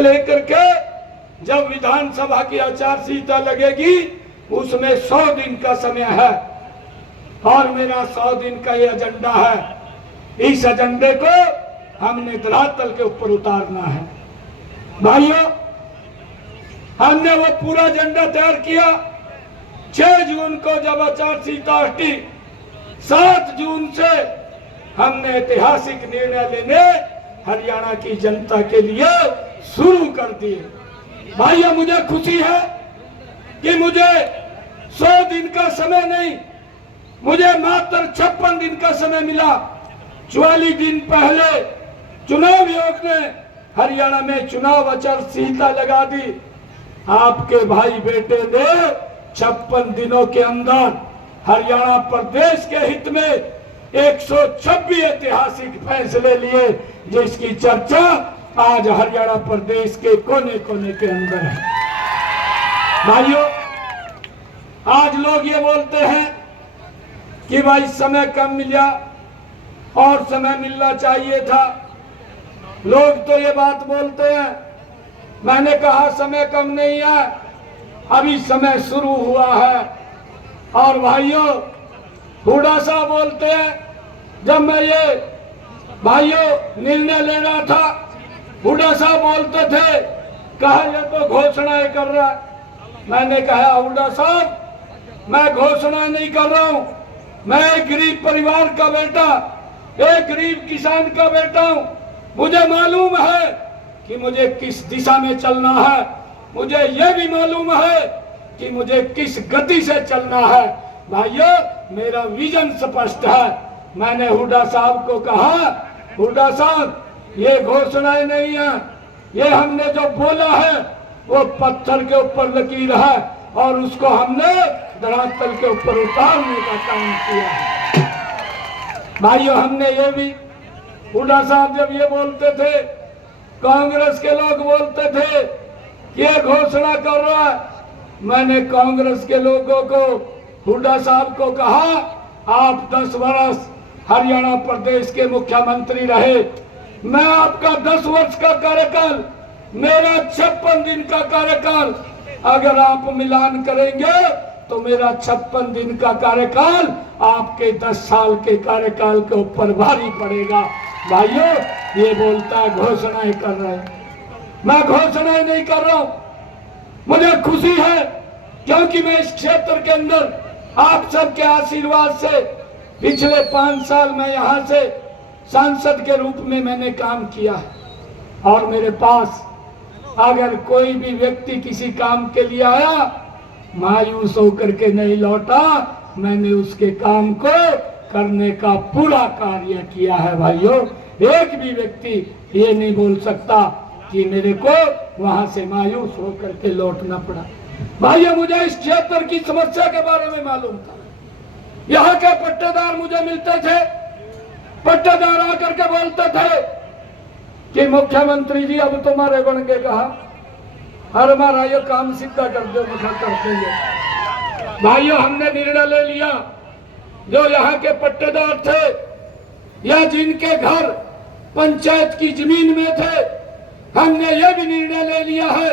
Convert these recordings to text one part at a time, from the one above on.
लेकर के जब विधानसभा की आचार संहिता लगेगी उसमें 100 दिन का समय है और मेरा 100 दिन का ये एजेंडा है। इस एजेंडे को हमने धरातल के ऊपर उतारना है। भाइयों, हमने वो पूरा एजेंडा तैयार किया। 6 जून को जब आचार संहिता हटी, 7 जून से हमने ऐतिहासिक निर्णय लेने हरियाणा की जनता के लिए शुरू कर दिए। भाइयों, मुझे खुशी है कि मुझे 100 दिन का समय नहीं, मुझे मात्र 56 दिन का समय मिला। 44 दिन पहले चुनाव आयोग ने हरियाणा में चुनाव आचार संहिता लगा दी। आपके भाई बेटे ने 56 दिनों के अंदर हरियाणा प्रदेश के हित में 126 ऐतिहासिक फैसले लिए, जिसकी चर्चा आज हरियाणा प्रदेश के कोने कोने के अंदर है। भाइयों, आज लोग ये बोलते हैं कि भाई समय कम मिला और समय मिलना चाहिए था। लोग तो ये बात बोलते हैं। मैंने कहा समय कम नहीं है, अभी समय शुरू हुआ है। और भाइयों, हुड्डा साहब बोलते हैं, जब मैं ये भाइयों निर्णय ले रहा था, हुड्डा साहब बोलते थे, कहा ये तो घोषणाएं कर रहा है। मैंने कहा हुड्डा साहब, मैं घोषणा नहीं कर रहा हूं, मैं एक गरीब परिवार का बेटा, एक गरीब किसान का बेटा हूं। मुझे मालूम है कि मुझे किस दिशा में चलना है, मुझे यह भी मालूम है कि मुझे किस गति से चलना है। भाइयों, मेरा विजन स्पष्ट है। मैंने हुड्डा साहब को कहा, हुड्डा साहब, ये घोषणाएं नहीं है, ये हमने जो बोला है वो पत्थर के ऊपर लकीर है और उसको हमने धरातल के ऊपर उतारने का काम किया है। भाइयों, हमने ये भी, हुड्डा साहब जब ये बोलते थे, कांग्रेस के लोग बोलते थे कि ये घोषणा कर रहा है, मैंने कांग्रेस के लोगों को, हुड्डा साहब को कहा, आप 10 वर्ष हरियाणा प्रदेश के मुख्यमंत्री रहे, मैं आपका 10 वर्ष का कार्यकाल, मेरा 56 दिन का कार्यकाल अगर आप मिलान करेंगे तो मेरा 56 दिन का कार्यकाल आपके 10 साल के कार्यकाल के ऊपर भारी पड़ेगा। भाइयों, ये बोलता है घोषणाएं कर रहे हैं, मैं घोषणाएं नहीं कर रहा हूं। मुझे खुशी है क्योंकि मैं इस क्षेत्र के अंदर आप सबके आशीर्वाद से पिछले 5 साल में यहां से सांसद के रूप में मैंने काम किया है और मेरे पास अगर कोई भी व्यक्ति किसी काम के लिए आया, मायूस होकर के नहीं लौटा, मैंने उसके काम को करने का पूरा कार्य किया है। भाइयों, एक भी व्यक्ति ये नहीं बोल सकता कि मेरे को वहां से मायूस होकर के लौटना पड़ा। भाइयों, मुझे इस क्षेत्र की समस्या के बारे में मालूम था। यहाँ के पट्टेदार मुझे मिलते थे, पट्टेदार आकर के बोलते थे कि मुख्यमंत्री जी अब तुम्हारे बन के कहा, हर हमारा ये काम सीधा कर दो, लिखा करते हैं। भाइयों, हमने निर्णय ले लिया, जो यहाँ के पट्टेदार थे या जिनके घर पंचायत की जमीन में थे, हमने ये भी निर्णय ले लिया है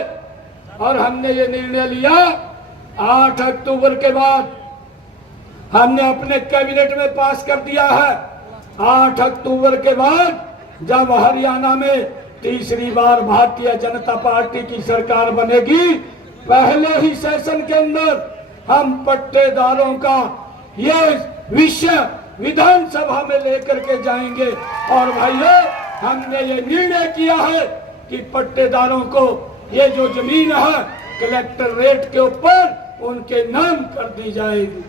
और हमने ये निर्णय लिया 8 अक्टूबर के बाद हमने अपने कैबिनेट में पास कर दिया है। 8 अक्टूबर के बाद जब हरियाणा में तीसरी बार भारतीय जनता पार्टी की सरकार बनेगी, पहले ही सेशन के अंदर हम पट्टेदारों का ये विषय विधानसभा में लेकर के जाएंगे। और भाइयों, हमने ये निर्णय किया है कि पट्टेदारों को ये जो जमीन है कलेक्टर रेट के ऊपर उनके नाम कर दी जाएगी।